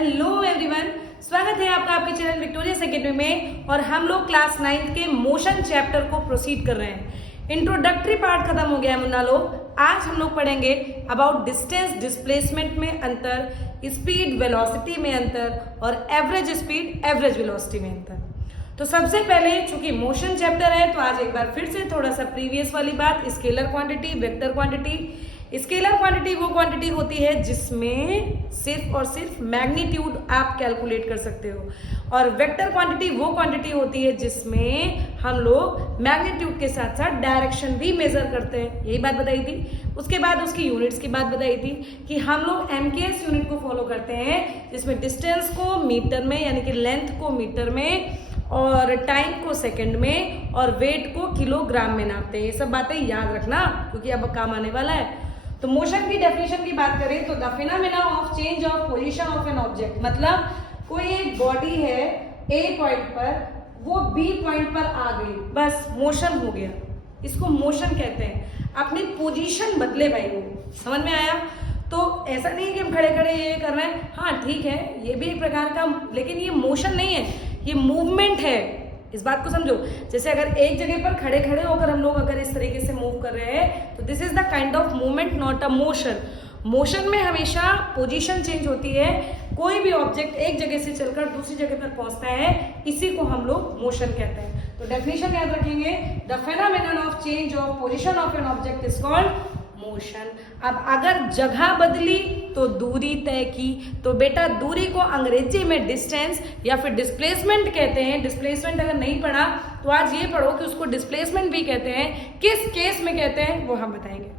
Hello everyone, स्वागत है आपका आपके चैनल विक्टोरियस एकेडमी में। और हम लोग क्लास 9 के मोशन चैप्टर को प्रोसीड कर रहे हैं। इंट्रोडक्टरी पार्ट खत्म हो गया है मुन्ना लोग। आज हम लोग पढ़ेंगे अबाउट डिस्टेंस, डिस्प्लेसमेंट में अंतर, स्पीड वेलोसिटी में अंतर और एवरेज स्पीड एवरेज वेलोसिटी में अंतर। तो सबसे पहले चूंकि मोशन चैप्टर है तो आज एक बार फिर से थोड़ा सा प्रीवियस वाली बात, scalar quantity, vector quantity. Scalar quantity वो क्वांटिटी होती है जिसमें सिर्फ और सिर्फ मैग्नीट्यूड आप कैलकुलेट कर सकते हो, और वेक्टर क्वांटिटी वो क्वांटिटी होती है जिसमें हम लोग मैग्नीट्यूड के साथ साथ डायरेक्शन भी मेजर करते हैं। यही बात बताई थी। उसके बाद उसकी यूनिट्स की बात बताई थी कि हम लोग एमकेएस यूनिट को फॉलो करते हैं, जिसमें डिस्टेंस को मीटर में यानी कि लेंथ को मीटर में और टाइम को सेकंड में और वेट को किलोग्राम में नापते हैं। ये सब बातें याद रखना क्योंकि अब काम आने वाला है। तो मोशन की डेफिनेशन की बात करें तो the phenomena of change of position of an object, मतलब कोई एक बॉडी है ए पॉइंट पर, वो बी पॉइंट पर आ गई, बस मोशन हो गया, इसको मोशन कहते हैं। अपनी पोजीशन बदले भाई, वो समझ में आया। तो ऐसा नहीं कि हम खड़े खड़े ये कर रहे हैं, हाँ ठीक है ये भी एक प्रकार का, लेकिन ये मोशन नहीं है, ये मूवमेंट है। इस बात को समझो। जैसे अगर एक जगह पर खड़े खड़े होकर हम लोग अगर इस तरीके से मूव कर रहे हैं तो this is the kind of movement, not a motion. Motion में हमेशा पोजीशन चेंज होती है। कोई भी ऑब्जेक्ट एक जगह से चलकर दूसरी जगह पर पहुंचता है, इसी को हम लोग मोशन कहते हैं। तो डेफिनेशन याद रखेंगे, the phenomenon of change of position of an object is called motion. अब अगर जगह बदली तो दूरी तय की, तो बेटा दूरी को अंग्रेजी में डिस्टेंस या फिर डिस्प्लेसमेंट कहते हैं। डिस्प्लेसमेंट अगर नहीं पढ़ा तो आज ये पढ़ो कि उसको डिस्प्लेसमेंट भी कहते हैं। किस केस में कहते हैं वो हम बताएंगे।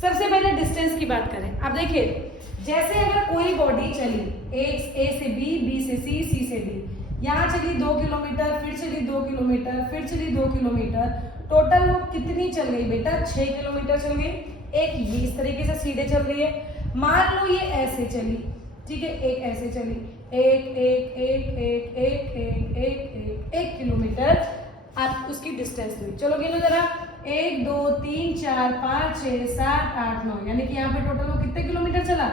सबसे पहले डिस्टेंस की बात करें। अब देखिए, जैसे अगर कोई बॉडी चली ए से बी से सी से डी, यहाँ चली 2 किलोमीटर, फिर चली 2 किलोमीटर, फिर चली 2 किलोमीटर, टोटल वो कितनी चल गई बेटा? 6 किलोमीटर चल गई। एक ये इस तरीके से सीधे चल रही है, मान लो ये ऐसे चली, ठीक है, एक ऐसे चली, एक एक एक एक एक एक एक एक एक किलोमीटर आप उसकी डिस्टेंस ली। चलो गिनो जरा, 1 2 3 4 5 6 7 8 9, यानी कि यहाँ पे टोटल वो कितने किलोमीटर चला?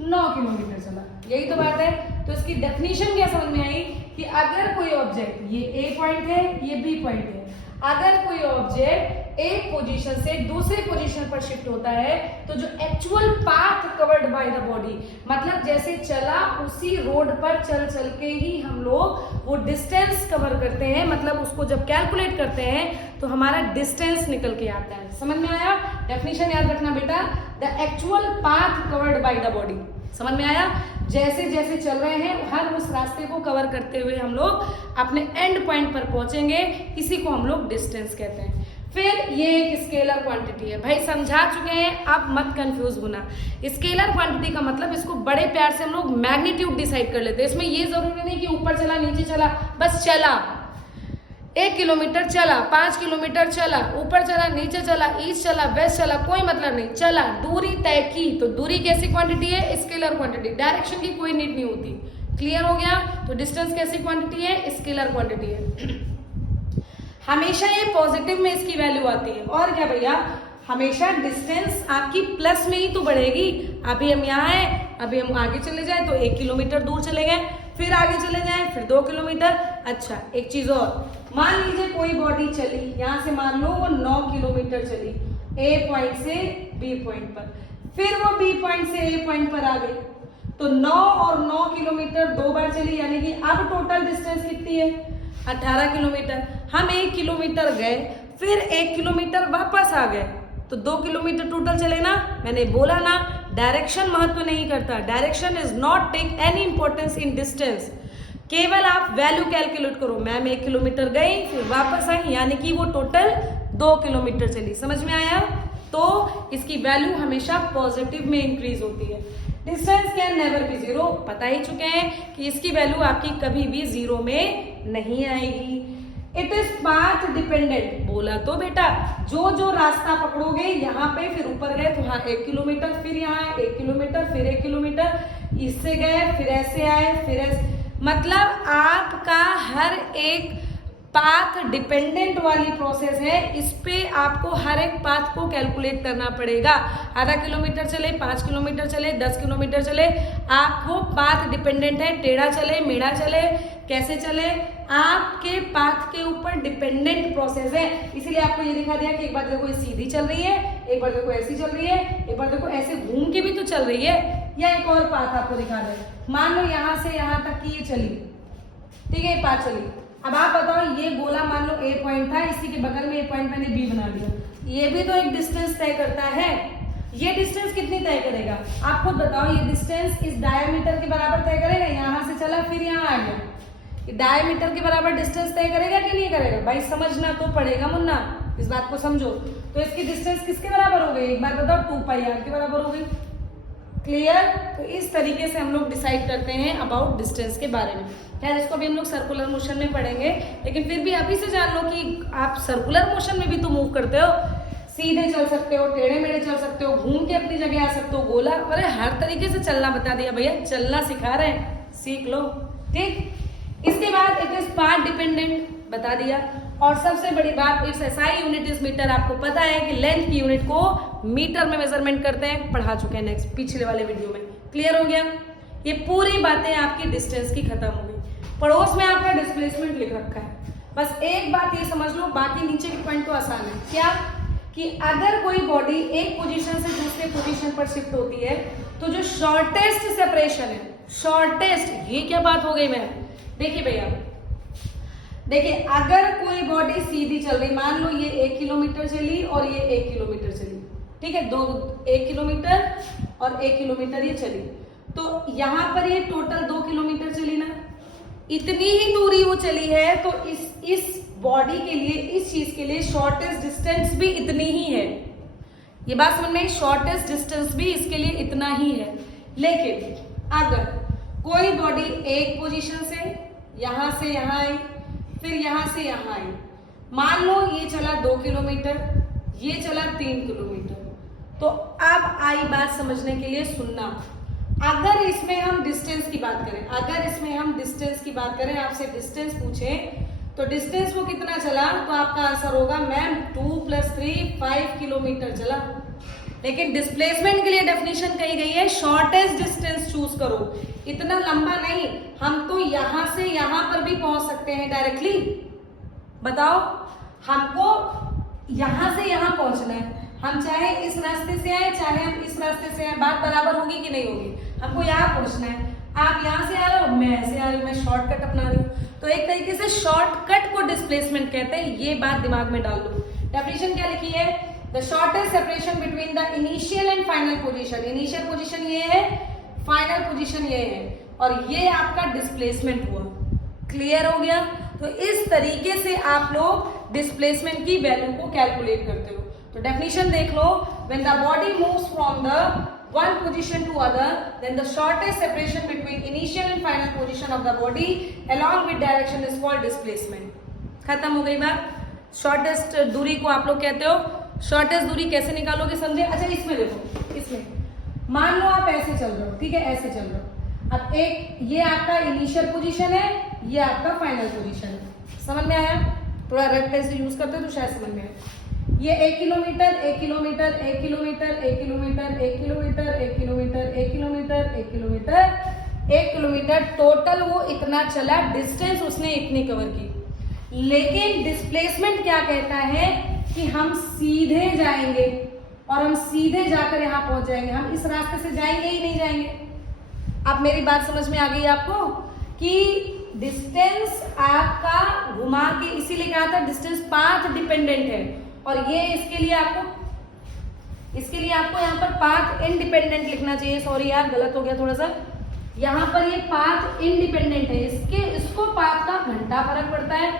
9 किलोमीटर चला। यही तो बात है। तो इसकी डेफिनेशन क्या समझ में आई कि अगर कोई ऑब्जेक्ट, ये ए पॉइंट है, ये बी पॉइंट है, अगर कोई ऑब्जेक्ट एक पोजीशन से दूसरे पोजीशन पर शिफ्ट होता है तो जो actual path covered by the body, मतलब जैसे चला उसी रोड पर चल चल के ही हम लोग वो डिस्टेंस कवर करते हैं, मतलब उसको जब कैलकुलेट करते हैं तो हमारा डिस्टेंस निकल के आता है। समझ में आया? डेफिनेशन याद रखना बेटा, the actual path covered by the body. समझ में आया? जैसे जैसे चल रहे हैं हर उस रास्ते को कवर करते हुए हम लोग अपने एंड पॉइंट पर पहुंचेंगे, इसी को हम लोग डिस्टेंस कहते हैं। फिर ये एक स्केलर क्वांटिटी है। भाई समझा चुके हैं, आप मत कंफ्यूज होना। स्केलर क्वांटिटी का मतलब, इसको बड़े प्यार से हम लोग मैग्नीट्यूड डिसाइड कर लेते हैं। इसमें ये जरूरी नहीं कि ऊपर चला नीचे चला, बस चला 1 किलोमीटर चला, 5 किलोमीटर चला, ऊपर चला नीचे चला, ईस्ट चला वेस्ट चला, कोई मतलब नहीं, चला, दूरी तय की। तो दूरी कैसी क्वांटिटी है? Scalar quantity. डायरेक्शन की कोई नीड नहीं होती। क्लियर हो गया? तो डिस्टेंस कैसी क्वांटिटी है? स्केलर क्वांटिटी है। हमेशा ये पॉजिटिव में इसकी वैल्यू आती है। और क्या भैया, हमेशा डिस्टेंस आपकी प्लस में ही तो बढ़ेगी। अभी हम यहाँ हैं, अभी हम आगे चले जाए तो 1 किलोमीटर दूर चले गए, फिर आगे चले जाए फिर 2 किलोमीटर। अच्छा एक चीज और, मान लीजिए कोई बॉडी चली, यहाँ से मान लो वो 9 किलोमीटर चली ए पॉइंट से बी पॉइंट पर, फिर वो बी पॉइंट से ए पॉइंट पर आ गई, तो 9 और 9 किलोमीटर 2 बार चली, यानी कि अब टोटल डिस्टेंस कितनी है? 18 किलोमीटर। हम 1 किलोमीटर गए, फिर 1 किलोमीटर वापस आ गए, तो 2 किलोमीटर टोटल चले ना। मैंने बोला ना, डायरेक्शन महत्व नहीं करता। Direction is not take any importance in distance. केवल आप वैल्यू कैलकुलेट करो, मैम 1 किलोमीटर गई फिर वापस आई, यानी कि वो टोटल 2 किलोमीटर चली। समझ में आया? तो इसकी वैल्यू हमेशा पॉजिटिव में इंक्रीज होती है। Distance can never be zero, पता ही चुके हैं कि इसकी वैल्यू आपकी कभी भी जीरो में नहीं आएगी। इट इज पाथ डिपेंडेंट, बोला तो बेटा, जो जो रास्ता पकड़ोगे यहाँ पे फिर ऊपर गए तो हाँ 1 किलोमीटर, फिर यहाँ 1 किलोमीटर, फिर 1 किलोमीटर, इससे गए फिर ऐसे आए फिर ऐसे, मतलब आपका हर एक पाथ डिपेंडेंट वाली प्रोसेस है, इस पे आपको हर एक पाथ को कैलकुलेट करना पड़ेगा। आधा किलोमीटर चले, 5 किलोमीटर चले, 10 किलोमीटर चले, आपको पाथ डिपेंडेंट है, टेढ़ा चले, मेढ़ा चले, कैसे चले, आपके पाथ के ऊपर डिपेंडेंट प्रोसेस है। इसीलिए आपको ये दिखा दिया कि एक बार देखो ये सीधी चल रही है, एक बार देखो ऐसी चल रही है, एक बार देखो ऐसे घूम के भी तो चल रही है, या एक और पाथ आपको दिखा दे। मान लो यहाँ से यहाँ तक की ये चली, ठीक है, ये पाथ चली। अब आप बताओ, ये गोला मान लो ए पॉइंट था, इसी के बगल में ए पॉइंट मैंने बी बना दिया, ये भी तो एक डिस्टेंस तय करता है। ये डिस्टेंस कितनी तय करेगा? आप खुद बताओ, ये डिस्टेंस इस डायमीटर के बराबर तय करेगा? यहाँ से चला फिर यहाँ आ गया, ये डायमीटर के बराबर डिस्टेंस तय करेगा कि नहीं करेगा? भाई समझना तो पड़ेगा मुन्ना, इस बात को समझो। तो इसकी डिस्टेंस किसके बराबर हो गई? एक बार बताओ, 2πr के बराबर हो गई। क्लियर? तो इस तरीके से हम लोग डिसाइड करते हैं अबाउट डिस्टेंस के बारे में। खैर इसको भी हम लोग सर्कुलर मोशन में पढ़ेंगे, लेकिन फिर भी अभी से जान लो कि आप सर्कुलर मोशन में भी तो मूव करते हो, सीधे चल सकते हो, टेढ़े मेढ़े चल सकते हो, घूम के अपनी जगह आ सकते हो, गोला, अरे हर तरीके से चलना बता दिया भैया, चलना सिखा रहे हैं, सीख लो। ठीक, इसके बाद इट इज पाथ डिपेंडेंट बता दिया, और सबसे बड़ी बात it's SI unit is metre. आपको पता है कि लेंथ की यूनिट को मीटर में मेजरमेंट करते हैं, पढ़ा चुके हैं नेक्स्ट पिछले वाले वीडियो में। क्लियर हो गया? ये पूरी बातें आपकी डिस्टेंस की खत्म हो गई। पड़ोस में आपका डिस्प्लेसमेंट लिख रखा है, बस एक बात ये समझ लो, बाकी नीचे के पॉइंट तो आसान है। क्या? कि अगर कोई बॉडी एक पोजीशन से दूसरे पोजीशन पर शिफ्ट होती है तो जो शॉर्टेस्ट सेपरेशन है, शॉर्टेस्ट, ये क्या बात हो गई मैम? देखिए भैया, देखिए अगर कोई बॉडी सीधी चल रही, मान लो ये 1 किलोमीटर चली और ये 1 किलोमीटर चली, ठीक है, 1 किलोमीटर और 1 किलोमीटर ये चली, तो यहाँ पर ये टोटल 2 किलोमीटर चली ना, इतनी ही दूरी वो चली है, तो इस बॉडी के लिए, इस चीज के लिए शॉर्टेस्ट डिस्टेंस भी इतनी ही है। ये बात समझ में? शॉर्टेस्ट डिस्टेंस भी इसके लिए इतना ही है। लेकिन अगर कोई बॉडी एक पोजीशन से यहां से यहां आई, फिर यहां से यहां आई, मान लो ये चला 2 किलोमीटर, ये चला 3 किलोमीटर, तो अब आई बात समझने के लिए सुनना। अगर इसमें हम डिस्टेंस की बात करें, अगर इसमें हम डिस्टेंस की बात करें, आपसे डिस्टेंस पूछे तो डिस्टेंस वो कितना चला, तो आपका आंसर होगा मैम 2 + 3 5 किलोमीटर चला। लेकिन डिस्प्लेसमेंट के लिए डेफिनेशन कही गई है शॉर्टेस्ट डिस्टेंस चूज करो, इतना लंबा नहीं, हम तो यहां से यहां पर भी पहुंच सकते हैं डायरेक्टली। बताओ, हमको यहां से यहां पहुंचना है, हम चाहे इस रास्ते से आए चाहे हम इस रास्ते से आए, बात बराबर होगी कि नहीं होगी? हमको यहाँ पहुंचना है, आप यहाँ से आ रहे हो, मैं ऐसे आ रही हूँ, मैं शॉर्टकट अपना रही हूँ, तो एक तरीके से शॉर्टकट को डिस्प्लेसमेंट कहते हैं। ये बात दिमाग में डाल लो। डेफिनेशन क्या लिखी है? The shortest separation between the initial and final position. Initial position ये है, फाइनल पोजीशन ये है, और ये आपका डिस्प्लेसमेंट हुआ। क्लियर हो गया? तो इस तरीके से आप लोग डिस्प्लेसमेंट की वैल्यू को कैलकुलेट करते हो। तो डेफिनेशन देख लो, when the body moves from the one position to other, then the shortest separation between initial and final position of the body along with direction is called displacement। खत्म हो गई बात। शॉर्टेस्ट दूरी को आप लोग कहते हो, शॉर्टेस्ट दूरी कैसे निकालोगे समझे? अच्छा इसमें देखो, इसमें मान लो आप ऐसे चल रहे हो, ठीक है, ऐसे चल रहे हो, अब एक ये आपका इनिशियल पोजीशन है, ये आपका फाइनल पोजीशन है, समझ में आया? थोड़ा रेड पेंसिल यूज करते हो तो शायद समझ में आए। ये 1 kilometre 1 kilometre 1 kilometre 1 kilometre 1 kilometre 1 kilometre 1 kilometre 1 kilometre 1 kilometre, total वो इतना चला, डिस्टेंस उसने इतनी कवर की। लेकिन डिस्प्लेसमेंट क्या कहता है कि हम सीधे जाएंगे और हम सीधे जाकर यहाँ पहुंच जाएंगे, हम इस रास्ते से जाएंगे ही नहीं जाएंगे। अब मेरी बात समझ में आ गई आपको कि डिस्टेंस आपका घुमा के, इसीलिए कहा था डिस्टेंस पाथ डिपेंडेंट है, और ये इसके लिए आपको यहाँ पर पाथ इंडिपेंडेंट लिखना चाहिए। सॉरी यार, गलत हो गया थोड़ा सा, यहाँ पर ये पाथ इंडिपेंडेंट है, इसको पाथ का घंटा फर्क पड़ता है,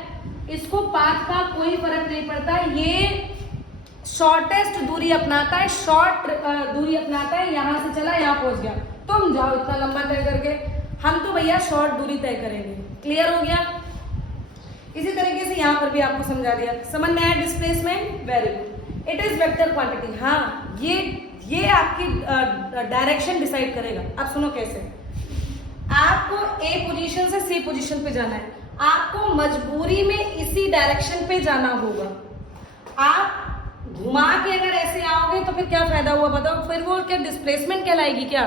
इसको पाथ का कोई फर्क नहीं पड़ता। ये शॉर्टेस्ट दूरी अपनाता है, शॉर्ट दूरी अपनाता है, यहाँ से चला यहाँ पहुंच गया, तुम जाओ इतना लंबा तय करके, हम तो भैया शॉर्ट दूरी तय करेंगे। क्लियर हो गया? इसी तरीके से यहाँ पर भी आपको समझा दिया, समझ में आया? Displacement, very good. It is vector quantity. हाँ, ये आपकी डायरेक्शन डिसाइड करेगा। अब सुनो कैसे, आपको ए पोजीशन से सी पोजीशन पे जाना है, आपको मजबूरी में इसी डायरेक्शन पे जाना होगा। आप घुमा के अगर ऐसे आओगे तो फिर क्या फायदा हुआ बताओ, फिर वो क्या डिस्प्लेसमेंट कहलाएगी क्या?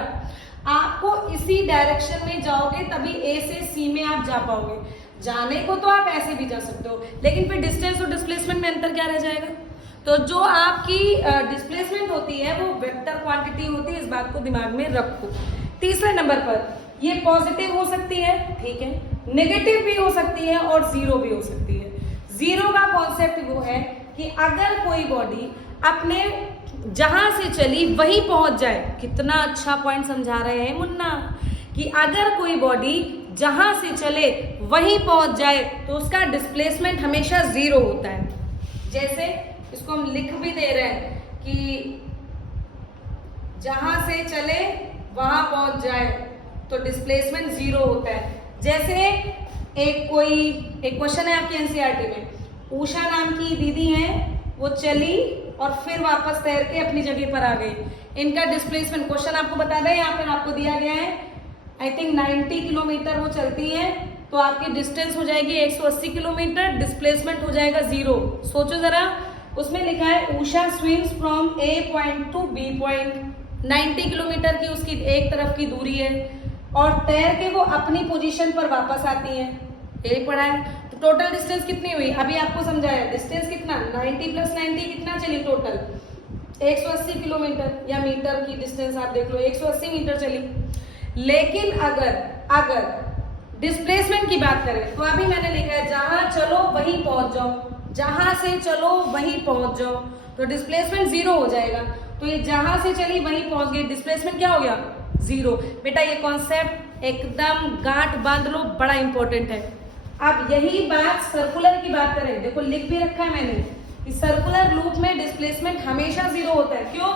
आपको इसी डायरेक्शन में जाओगे तभी ए से सी में आप जा पाओगे। जाने को तो आप ऐसे भी जा सकते हो, लेकिन फिर डिस्टेंस और डिस्प्लेसमेंट में अंतर क्या रह जाएगा? तो जो आपकी डिस्प्लेसमेंट होती है वो वेक्टर क्वांटिटी होती है, इस बात को दिमाग में रखो। तीसरे नंबर पर ये पॉजिटिव हो सकती है, ठीक है, नेगेटिव भी हो सकती है और जीरो भी हो सकती है। जीरो का कॉन्सेप्ट वो है कि अगर कोई बॉडी अपने जहां से चली वहीं पहुंच जाए। कितना अच्छा पॉइंट समझा रहे हैं मुन्ना, कि अगर कोई बॉडी जहां से चले वहीं पहुंच जाए तो उसका डिस्प्लेसमेंट हमेशा जीरो होता है। जैसे इसको हम लिख भी दे रहे हैं कि जहां से चले वहां पहुंच जाए तो डिस्प्लेसमेंट जीरो होता है। जैसे एक क्वेश्चन है आपकी एनसीईआरटी में, उषा नाम की दीदी हैं, वो चली और फिर वापस तैर के अपनी जगह पर आ गई। इनका डिस्प्लेसमेंट क्वेश्चन आपको बता दें, यहाँ पर आपको दिया गया है आई थिंक 90 किलोमीटर वो चलती है, तो आपकी डिस्टेंस हो जाएगी 180 किलोमीटर, डिस्प्लेसमेंट हो जाएगा जीरो। सोचो जरा, उसमें लिखा है Usha swims from A point to B point, 90 kilometre की उसकी एक तरफ की दूरी है और तैर के वो अपनी पोजीशन पर वापस आती है। यही पढ़ा है। तो टोटल डिस्टेंस कितनी हुई अभी आपको समझाया, डिस्टेंस कितना 90 प्लस 90 कितना चली टोटल 180 किलोमीटर या मीटर की डिस्टेंस आप देख लो 180 मीटर चली। लेकिन अगर डिस्प्लेसमेंट की बात करें तो अभी मैंने लिखा है जहां चलो वहीं पहुंच जाओ, जहां से चलो वहीं पहुंच जाओ, तो डिस्प्लेसमेंट जीरो हो जाएगा। तो ये जहां से चली वहीं पहुंच गई, डिस्प्लेसमेंट क्या हो गया जीरो। बेटा ये कॉन्सेप्ट एकदम गांठ बांध लो, बड़ा इंपॉर्टेंट है। अब यही बात सर्कुलर की बात करें, देखो लिख भी रखा है मैंने कि सर्कुलर लूप में डिस्प्लेसमेंट हमेशा जीरो होता है। क्यों?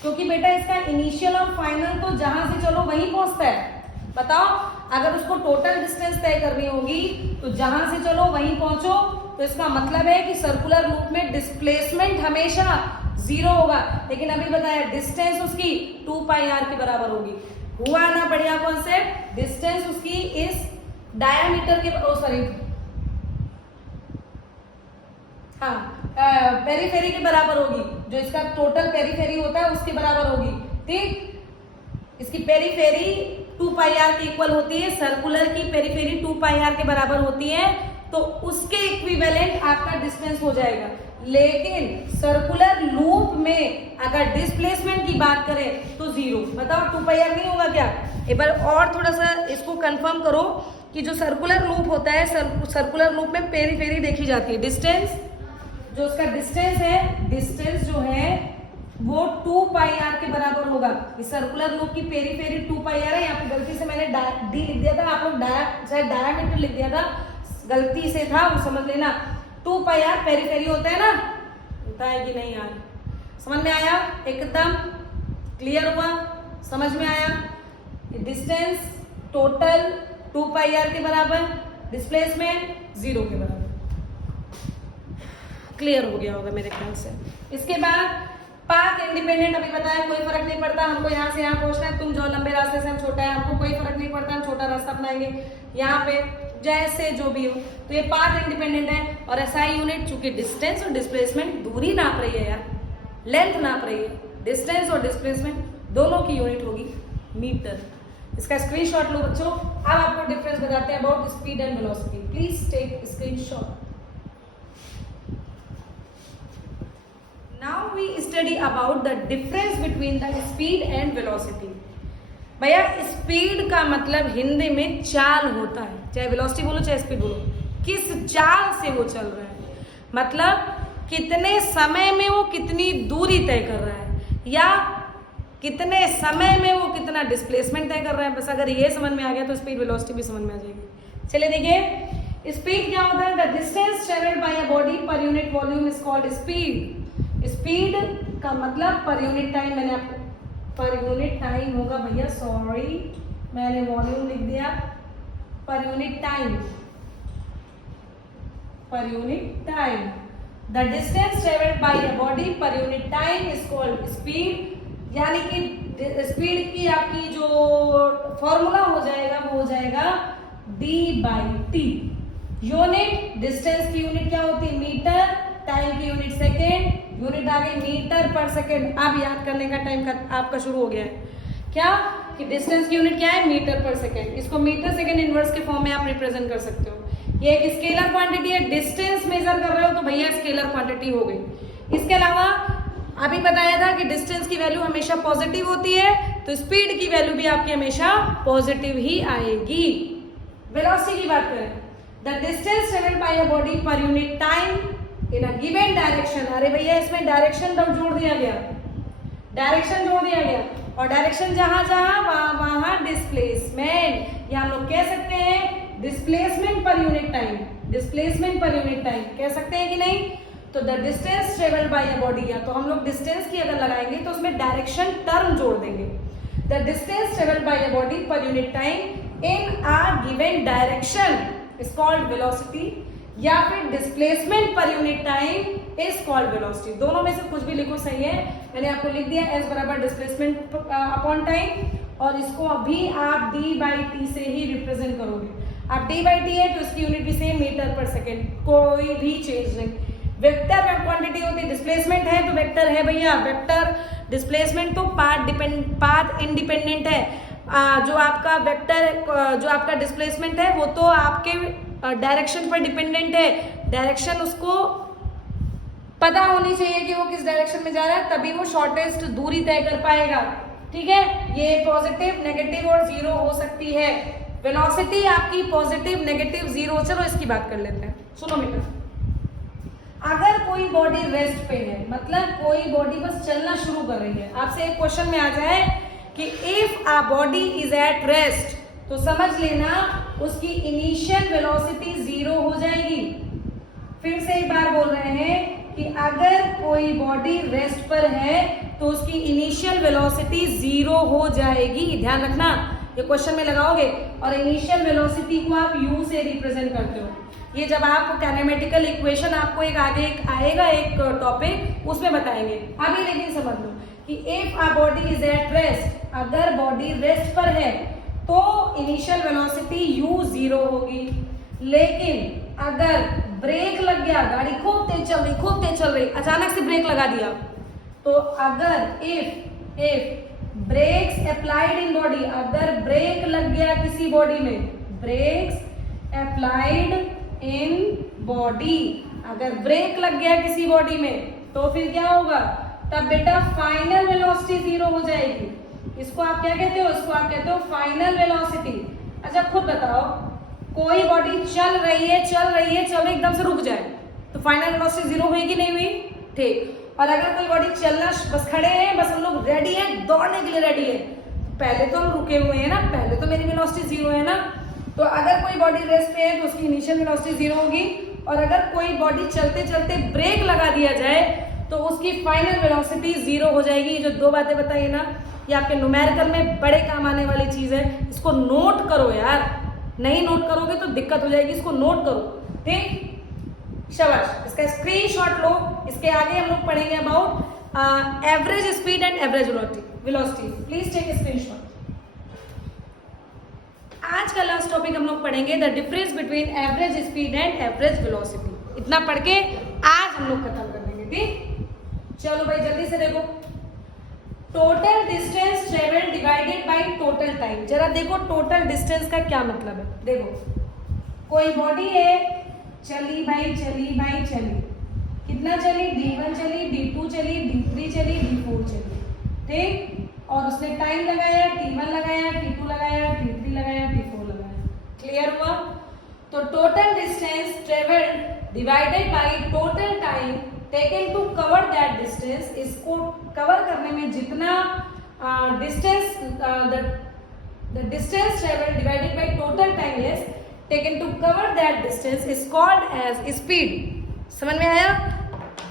क्योंकि बेटा इसका इनिशियल और फाइनल तो जहां से चलो वहीं पहुंचता है। बताओ, अगर उसको टोटल डिस्टेंस तय करनी होगी तो जहां से चलो वहीं पहुंचो, तो इसका मतलब है कि सर्कुलर लूप में डिस्प्लेसमेंट हमेशा जीरो होगा। लेकिन अभी बताया डिस्टेंस उसकी 2 पाई आर के बराबर होगी। हुआ ना बढ़िया कॉन्सेप्ट? डिस्टेंस उसकी इस डायामीटर के पेरीफेरी के बराबर होगी, जो इसका टोटल पेरीफेरी होता है उसके बराबर होगी। ठीक, इसकी पेरीफेरी 2 पाई आर के इक्वल होती है, सर्कुलर की पेरीफेरी 2 पाई आर के बराबर होती है, तो उसके इक्विवेलेंट आपका डिस्टेंस हो जाएगा। लेकिन सर्कुलर लूप में अगर डिस्प्लेसमेंट की बात करें तो जीरो। बताओ 2 पाई आर नहीं होगा क्या? एक बार और थोड़ा सा इसको कंफर्म करो कि जो सर्कुलर लूप होता है, सर्कुलर लूप में पेरीफेरी देखी जाती है, डिस्टेंस जो उसका डिस्टेंस है, डिस्टेंस जो है वो 2 पाई आर के बराबर होगा। इस सर्कुलर लूप की पेरीफेरी 2 पाई आर है। यहाँ पे गलती से मैंने डी लिख दिया था, आप लोग डायामीटर लिख दिया था, गलती से था, वो समझ लेना। 2 पाई आर पेरीफेरी होता है ना, होता है कि नहीं यार? समझ में आया? एकदम क्लियर हुआ? समझ में आया? डिस्टेंस टोटल 2 पाई आर के बराबर, डिस्प्लेसमेंट जीरो के बराबर। क्लियर हो गया होगा मेरे ख्याल से। इसके बाद पाथ इंडिपेंडेंट अभी बताया, कोई फर्क नहीं पड़ता, हमको यहाँ से यहाँ पहुंचना है, तुम जो लंबे रास्ते से हम छोटा है, हमको कोई फर्क नहीं पड़ता, हम छोटा रास्ता अपनाएंगे यहाँ पे, जैसे जो भी हो। तो ये पाथ इंडिपेंडेंट है। और एसआई यूनिट चूंकि डिस्टेंस और डिस्प्लेसमेंट दूरी नाप रही है यार, लेंथ नाप रही है, डिस्टेंस और डिस्प्लेसमेंट दोनों की यूनिट होगी मीटर। इसका स्क्रीनशॉट लो बच्चों। अब आपको डिफरेंस बताते हैं about speed and velocity. Please take screenshot. Now we study about the difference between the speed and velocity। भैया स्पीड का मतलब हिंदी में चाल होता है, चाहे वेलोसिटी बोलो चाहे स्पीड बोलो, किस चाल से वो चल रहा है, मतलब कितने समय में वो कितनी दूरी तय कर रहा है, या कितने समय में वो कितना डिस्प्लेसमेंट तय कर रहा है। बस अगर ये समझ में आ गया तो स्पीड वेलोसिटी भी समझ में आ जाएगी। चलिए देखिए, स्पीड क्या होता है? The distance travelled by a body per unit volume is called speed. Speed का मतलब पर यूनिट टाइम, मैंने आपको पर यूनिट टाइम होगा भैया, सॉरी मैंने वॉल्यूम लिख दिया, per unit time, per unit time. The distance travelled by a body per unit time is called speed. यानी कि स्पीड की आपकी जो फॉर्मूला हो जाएगा वो हो जाएगा d/t। यूनिट डिस्टेंस की यूनिट क्या होती है मीटर, टाइम की यूनिट सेकेंड, यूनिट आ गई मीटर पर सेकेंड। अब याद करने का टाइम का आपका शुरू हो गया है क्या कि डिस्टेंस की यूनिट क्या है मीटर पर सेकेंड। इसको मीटर सेकेंड इनवर्स के फॉर्म में आप रिप्रेजेंट कर सकते हो। ये एक स्केलर क्वांटिटी है, डिस्टेंस मेजर कर रहे हो तो भैया स्केलर क्वांटिटी हो गई। इसके अलावा अभी बताया था कि डिस्टेंस की वैल्यू हमेशा पॉजिटिव होती है, तो स्पीड की वैल्यू भी आपकी हमेशा पॉजिटिव ही आएगी। वेलोसिटी की बात करें, the distance travelled by a body per unit time in a given direction. अरे भैया इसमें डायरेक्शन तब जोड़ दिया गया, डायरेक्शन जोड़ दिया गया, और डायरेक्शन जहां जहां वहां डिस्प्लेसमेंट, या हम लोग कह सकते हैं displacement per unit time, displacement per unit time कह सकते हैं कि नहीं। तो the distance travelled by a body, या तो हम लोग डिस्टेंस की अगर लगाएंगे तो उसमें डायरेक्शन टर्म जोड़ देंगे। The distance travelled by a body per unit time in a given direction is called velocity, या फिर displacement per unit time is called velocity. दोनों में से कुछ भी लिखो सही है। मैंने आपको लिख दिया एस बराबर डिस्प्लेसमेंट अपॉन टाइम, और इसको अभी आप डी बाई टी से ही रिप्रेजेंट करोगे। आप डी बाई टी है तो इसकी यूनिट भी सेम मीटर पर सेकेंड, कोई भी चेंज नहीं। वेक्टर क्वांटिटी होती है, डिस्प्लेसमेंट है तो वेक्टर है भैया, वेक्टर डिस्प्लेसमेंट तो पाथ इंडिपेंडेंट है। जो आपका वेक्टर जो आपका डिस्प्लेसमेंट है वो तो आपके डायरेक्शन पर डिपेंडेंट है। डायरेक्शन उसको पता होनी चाहिए कि वो किस डायरेक्शन में जा रहा है, तभी वो शॉर्टेस्ट दूरी तय कर पाएगा। ठीक है, ये पॉजिटिव, नेगेटिव और जीरो हो सकती है। वेलोसिटी आपकी पॉजिटिव, नेगेटिव, जीरो। चलो इसकी बात कर लेते हैं। सुनो बेटा, अगर कोई बॉडी रेस्ट पे है, मतलब कोई बॉडी बस चलना शुरू कर रही है, आपसे एक क्वेश्चन में आ जाए कि if a body is at rest, तो समझ लेना उसकी इनिशियल वेलोसिटी जीरो हो जाएगी। फिर से एक बार बोल रहे हैं कि अगर कोई बॉडी रेस्ट पर है तो उसकी इनिशियल वेलोसिटी जीरो हो जाएगी। ध्यान रखना, ये क्वेश्चन में लगाओगे, और इनिशियल वेलोसिटी को आप यू से रिप्रेजेंट करते हो। ये जब आप कैनेमेटिकल इक्वेशन आपको एक आगे आएगा एक टॉपिक, उसमें बताएंगे। अभी लेकिन समझ लो कि if a body is at rest, अगर बॉडी रेस्ट पर है तो इनिशियल वेलोसिटी u जीरो होगी। लेकिन अगर ब्रेक लग गया, गाड़ी खूब तेज चल रही, अचानक से ब्रेक लगा दिया, तो अगर if brakes applied in body, अगर ब्रेक लग गया किसी बॉडी में, ब्रेक्स अप्लाइड इन बॉडी, अगर ब्रेक लग गया किसी बॉडी में, तो फिर क्या होगा, तब बेटा फाइनल वेलोसिटी जीरो हो जाएगी। इसको आप क्या कहते हो, इसको आप कहते हो फाइनल वेलोसिटी। अच्छा खुद बताओ, कोई बॉडी चल रही है एकदम से रुक जाए तो फाइनल वेलोसिटी जीरो हुई कि नहीं हुई? ठीक। और अगर कोई बॉडी चलना, बस खड़े हैं, बस हम लोग रेडी हैं, दौड़ने के लिए रेडी है, पहले तो हम रुके हुए हैं ना, पहले तो मेरी वेलोसिटी जीरो है ना। तो अगर कोई बॉडी रेस्ट पे है तो उसकी इनिशियल वेलोसिटी जीरो होगी, और अगर कोई बॉडी चलते चलते ब्रेक लगा दिया जाए तो उसकी फाइनल वेलोसिटी जीरो हो जाएगी। जो दो बातें बताई ना, ये आपके न्यूमेरिकल में बड़े काम आने वाली चीज है, इसको नोट करो यार, नहीं नोट करोगे तो दिक्कत हो जाएगी, इसको नोट करो। ठीक, शाबाश, इसका स्क्रीनशॉट लो। इसके आगे हम लोग पढ़ेंगे about average speed and average velocity. Please take screenshot. आज का लास्ट टॉपिक हम लोग पढ़ेंगे the difference between average speed and average velocity. इतना पढ़ के आज हम लोग खत्म कर देंगे। ठीक, चलो भाई जल्दी से देखो, total distance travelled divided by total time. जरा देखो टोटल डिस्टेंस का क्या मतलब है। देखो कोई बॉडी है, चली भाई चली, कितना चली, d1 चली, d2 चली, d3 चली, d4 चली। ठीक, और उसने टाइम लगाया, t1 लगाया, t2 लगाया, t3 लगाया, t4 लगाया। क्लियर हुआ? तो total distance travelled divided by total time taken to cover that distance, इसको कवर करने में जितना distance the distance travelled divided by total time is taken to cover that distance is called as speed. समझ में आया?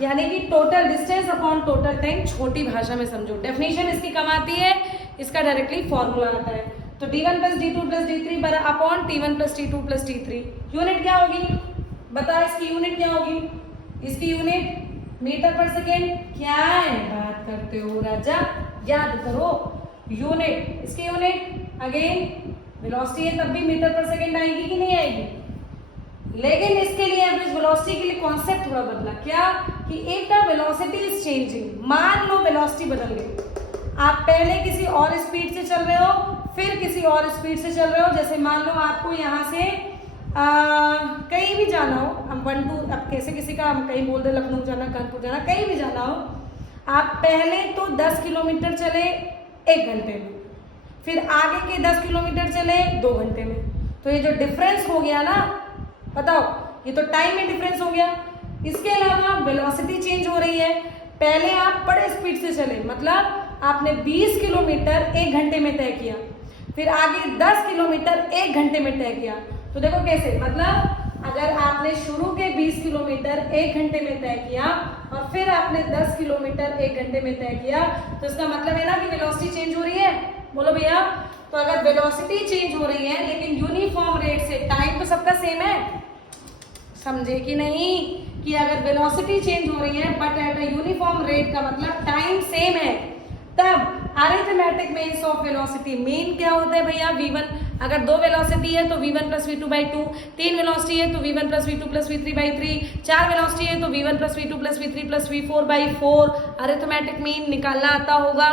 यानी कि total distance upon total time. छोटी भाषा में समझो, डेफिनेशन इसकी कम आती है, इसका डायरेक्टली फॉर्मूला आता है। तो d1 plus d2 plus d3 upon t1 plus t2 plus t3। Unit क्या होगी बता, इसकी यूनिट क्या होगी? इसकी यूनिट मीटर पर सेकेंड। क्या है बात करते हो राजा, याद करो यूनिट। इसकी यूनिट अगेन वेलोसिटी है, तब भी मीटर पर सेकेंड आएगी कि नहीं आएगी? लेकिन इसके लिए एवरेज वेलोसिटी के लिए कॉन्सेप्ट थोड़ा बदला। क्या कि if the velocity is changing, मान लो वेलोसिटी बदल गई, आप पहले किसी और स्पीड से चल रहे हो, फिर किसी और स्पीड से चल रहे हो। जैसे मान लो आपको यहाँ से कहीं भी जाना हो, हम 1 2 अब कैसे किसी का हम कहीं बोल दे लखनऊ जाना, कानपुर जाना, कहीं भी जाना हो, आप पहले तो 10 किलोमीटर चले 1 घंटे में, फिर आगे के 10 किलोमीटर चले 2 घंटे में। तो ये जो डिफरेंस हो गया ना, बताओ, ये तो टाइम में डिफरेंस हो गया। इसके अलावा वेलोसिटी चेंज हो रही है। पहले आप बड़े स्पीड से चले, मतलब आपने 20 किलोमीटर 1 घंटे में तय किया, फिर आगे 10 किलोमीटर 1 घंटे में तय किया। तो देखो कैसे, मतलब अगर आपने शुरू के 20 किलोमीटर 1 घंटे में तय किया और फिर आपने 10 किलोमीटर 1 घंटे में तय किया, तो इसका मतलब है ना कि वेलोसिटी चेंज हो रही है। बोलो भैया। तो अगर वेलोसिटी चेंज हो रही है लेकिन यूनिफॉर्म रेट से, टाइम तो सबका सेम है, समझे कि नहीं? कि अगर वेलोसिटी चेंज हो रही है but at a uniform rate का मतलब टाइम सेम है, तब arithmetic means of velocity. Mean क्या होता है भैया? v1। अगर 2 वेलोसिटी है तो v1 plus v2 by 2, 3 velocity है तो v1 plus v2 plus v3 by 3, 4 velocity है तो v1 plus v2 plus v3 plus v4 by 4। Arithmetic mean निकालना आता होगा।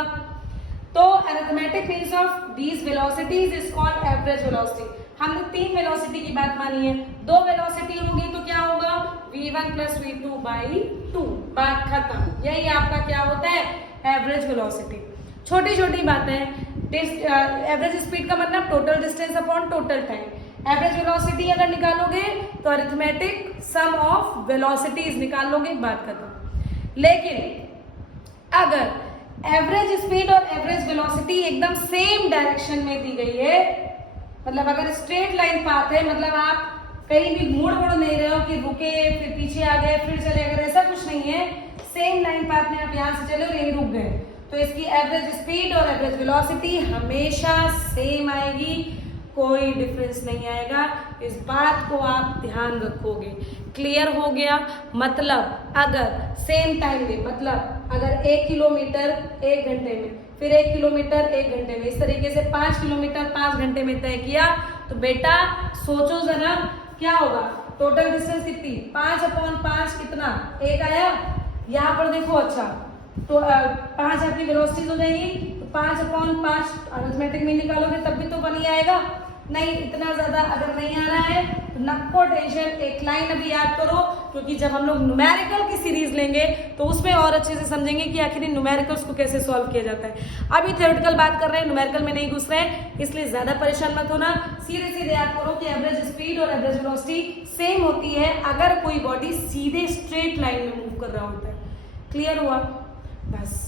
तो arithmetic means of these velocities is called average velocity. हमने 3 velocity की बात मानी है, 2 वेलोसिटी होगी तो क्या होगा? v1 प्लस v2 बाई 2, बात खत्म। यही आपका क्या होता है? Average velocity. छोटी छोटी बातें, एवरेज स्पीड का मतलब total distance upon total time. Average velocity अगर निकालोगे तो अरिथमेटिक सम ऑफ वेलोसिटीज निकाल लोगे, बात खत्म। लेकिन अगर एवरेज स्पीड और एवरेज वेलोसिटी एकदम सेम डायरेक्शन में दी गई है, मतलब अगर स्ट्रेट लाइन पाथ है, मतलब आप कहीं भी मुड़ नहीं रहे हो कि रुके फिर पीछे आ गए फिर चले, अगर ऐसा कुछ नहीं है, सेम लाइन पाथ में आप यहाँ से चले और यहीं रुक गए, तो इसकी एवरेज स्पीड और एवरेज वेलोसिटी हमेशा सेम आएगी, कोई डिफरेंस नहीं आएगा। इस बात को आप ध्यान रखोगे। क्लियर हो गया? मतलब अगर सेम टाइम में, मतलब अगर 1 किलोमीटर 1 घंटे में, फिर 1 किलोमीटर 1 घंटे में, इस तरीके से 5 किलोमीटर 5 घंटे में तय किया, तो बेटा सोचो जरा क्या होगा? टोटल डिस्टेंस कितनी? 5/5 कितना? 1 आया। यहाँ पर देखो, अच्छा तो 5 आपकी वेलोसिटीज हो जाएगी, तो 5/5 अरिथमेटिक में निकालोगे तब भी तो 1 ही आएगा। नहीं, इतना ज्यादा अगर नहीं आ रहा है तो नको टेंशन, एक लाइन अभी याद करो, क्योंकि जब हम लोग न्यूमेरिकल की सीरीज लेंगे तो उसमें और अच्छे से समझेंगे कि आखिर न्यूमेरिकल्स को कैसे सॉल्व किया जाता है। अभी थ्योरेटिकल बात कर रहे हैं, न्यूमेरिकल में नहीं घुस रहे हैं, इसलिए ज्यादा परेशान मत होना। सीधे सीधे याद करो कि एवरेज स्पीड और एवरेज वेलोसिटी सेम होती है अगर कोई बॉडी सीधे स्ट्रेट लाइन में मूव कर रहा होता है। क्लियर हुआ? बस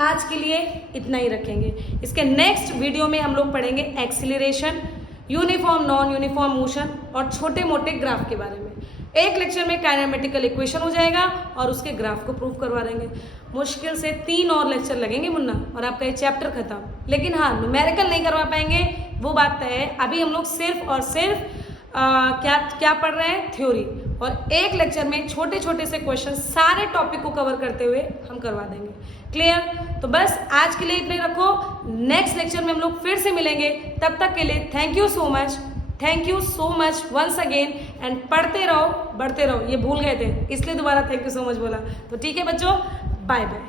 आज के लिए इतना ही रखेंगे। इसके नेक्स्ट वीडियो में हम लोग पढ़ेंगे acceleration, uniform non uniform motion और छोटे मोटे ग्राफ के बारे में। एक लेक्चर में काइनेमेटिकल इक्वेशन हो जाएगा और उसके ग्राफ को प्रूव करवा देंगे। मुश्किल से 3 और लेक्चर लगेंगे मुन्ना और आपका ये चैप्टर खत्म। लेकिन हाँ, न्यूमेरिकल नहीं करवा पाएंगे, वो बात तय है। अभी हम लोग सिर्फ और सिर्फ क्या पढ़ रहे हैं? थ्योरी। और एक लेक्चर में छोटे छोटे से क्वेश्चन सारे टॉपिक को कवर करते हुए हम करवा देंगे। क्लियर? तो बस आज के लिए इतने रखो। नेक्स्ट लेक्चर में हम लोग फिर से मिलेंगे। तब तक के लिए thank you so much once again and पढ़ते रहो, बढ़ते रहो। ये भूल गए थे इसलिए दोबारा थैंक यू सो मच बोला। तो ठीक है बच्चों, बाय बाय।